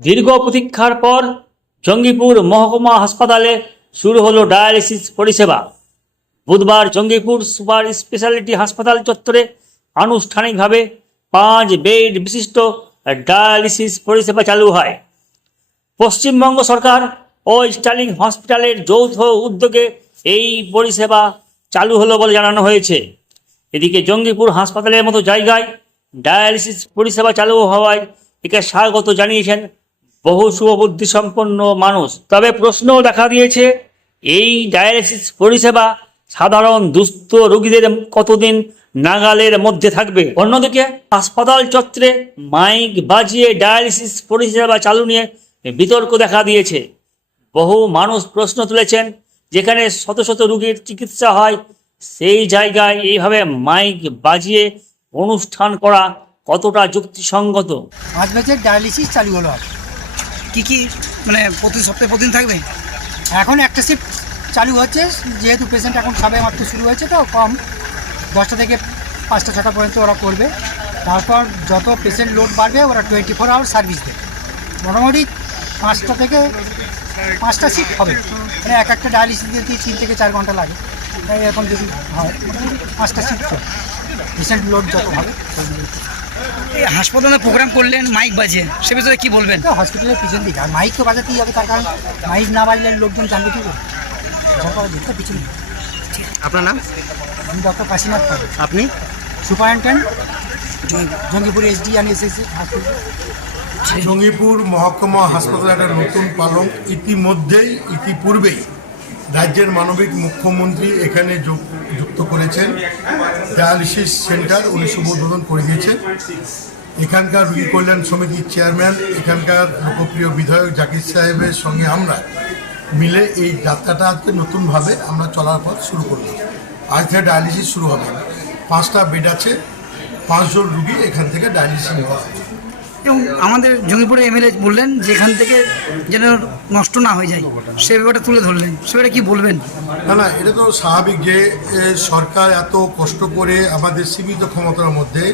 দীর্ঘ প্রতীক্ষার পর জঙ্গিপুর মহকুমা হাসপাতালে শুরু হলো ডায়ালিসিস পরিষেবা। বুধবার জঙ্গিপুর সুপার স্পেশালিটি হাসপাতাল চত্বরে আনুষ্ঠানিকভাবে পাঁচ বেড বিশিষ্ট ডায়ালিসিস পরিষেবা চালু হয়। পশ্চিমবঙ্গ সরকার ও স্টার্লিং হসপিটালের যৌথ উদ্যোগে এই পরিষেবা চালু হলো বলে জানানো হয়েছে। এদিকে জঙ্গিপুর হাসপাতালের মতো জায়গায় ডায়ালিসিস পরিষেবা চালু হওয়ায় একে স্বাগত জানিয়েছেন বহু শুভবুদ্ধি সম্পন্ন মানুষ। তবে প্রশ্নও দেখা দিয়েছে, এই ডায়ালিসিস পরিষেবা সাধারণ দুস্থ রোগীদের কতদিন নাগালের মধ্যে থাকবে? অন্যদিকে, হাসপাতাল চত্বরে মাইক বাজিয়ে ডায়ালিসিস পরিষেবা চালু নিয়ে বিতর্ক দেখা দিয়েছে। বহু মানুষ প্রশ্ন তুলেছেন, যেখানে শত শত রোগীর চিকিৎসা হয়, সেই জায়গায় এইভাবে মাইক বাজিয়ে অনুষ্ঠান করা কতটা যুক্তিসঙ্গত? বছর ডায়ালিসিস চালু হলো আজ। কি কি মানে প্রতি সপ্তাহে প্রতিদিন থাকবে? এখন একটা শিফট চালু হচ্ছে, যেহেতু পেশেন্ট এখন সবে মাত্র শুরু হয়েছে তো কম। দশটা থেকে পাঁচটা, ছটা পর্যন্ত ওরা করবে। তারপর যত পেশেন্ট লোড বাড়বে, ওরা টোয়েন্টি ফোর আওয়ার সার্ভিস দেবে। মোটামুটি পাঁচটা থেকে পাঁচটা শিফট হবে। মানে এক একটা ডায়ালিসিস দিতে তিন থেকে চার ঘণ্টা লাগে। তাই এখন যদি হয়, পাঁচটা চলবে। পেশেন্ট লোড যত হবে। এই হাসপাতালে প্রোগ্রাম করলেন মাইক বাজে সে বিষয়ে কি বলবেন? হসপিটালের পিছন দিকে আর মাইক তো বাজাতেই হবে তার কারণ মাইক না বাজলে লোকজন জানবে কি করে? পিছন দিকে। আপনার নাম? আমি ডক্টর কাশীনাথ পাল। আপনি? Superintendent Jangipur SD and SSC Jangipur মহকুমা হাসপাতালে একটা নতুন পালক ইতিমধ্যেই ইতিপূর্বেই রাজ্যের মানবিক মুখ্যমন্ত্রী এখানে যুক্ত করেছেন। ডায়ালিসিস সেন্টার উনি উদ্বোধন করে দিয়েছেন। এখানকার রুগী কল্যাণ সমিতির চেয়ারম্যান, এখানকার লোকপ্রিয় বিধায়ক জাকির সাহেবের সঙ্গে আমরা মিলে এই যাত্রাটা আজকে নতুনভাবে আমরা চলার পথ শুরু করলাম। আজ থেকে ডায়ালিসিস শুরু হবে। পাঁচটা বেড আছে, পাঁচজন রুগী এখান থেকে ডায়ালিসিস নেওয়া হবে এবং আমাদের জঙ্গিপুরে এমএলএ বললেন যে এখান থেকে যেন নষ্ট না হয়ে যায়। সে ব্যাপারটা তুলে ধরলেন। সে ব্যাপারে কি বলবেন? না না, এটা তো স্বাভাবিক যে সরকার এত কষ্ট করে আমাদের সীমিত ক্ষমতার মধ্যে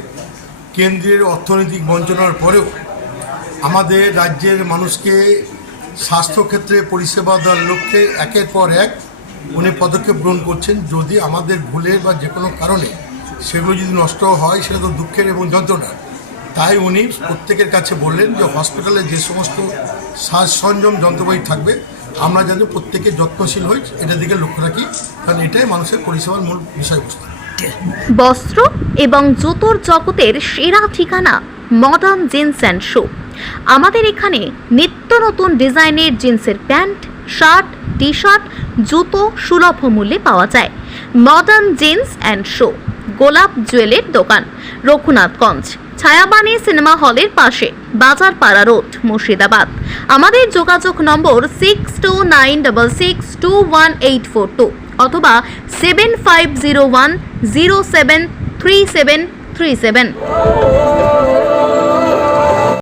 কেন্দ্রের অর্থনৈতিক বঞ্চনার পরেও আমাদের রাজ্যের মানুষকে স্বাস্থ্যক্ষেত্রে পরিষেবা দেওয়ার লক্ষ্যে একের পর এক উনি পদক্ষেপ গ্রহণ করছেন। যদি আমাদের ভুলে বা যে কোনো কারণে সেগুলো যদি নষ্ট হয়, সেটা তো দুঃখের এবং যন্ত্রণা তাই উনি প্রত্যেকের কাছে বললেন যে হসপিটালে যে সমস্ত সাজ সরঞ্জাম যন্ত্রপাতি থাকবে, আমরা যেন প্রত্যেকে যত্নশীল হই, এটা দিকে লক্ষ্য রাখি, কারণ এটাই মানুষের পরিষেবার মূল বিষয়বস্তু। বস্ত্র এবং জুতোর জগতের সেরা ঠিকানা মডার্ন জিন্স অ্যান্ড শো আমাদের এখানে নিত্য নতুন ডিজাইনের জিন্সের প্যান্ট, শার্ট টি শার্ট জুতো সুলভ মূল্যে পাওয়া যায়। মডার্ন জিন্স অ্যান্ড শো গোলাপ জুয়েলের দোকান, রঘুনাথগঞ্জ, ছায়াবাণী সিনেমা হলের পাশে বাজার পাড়া রোড, মুর্শিদাবাদ। আমাদের যোগাযোগ number six two nine double six two one eight four two অথবা seven five zero one zero seven three seven three seven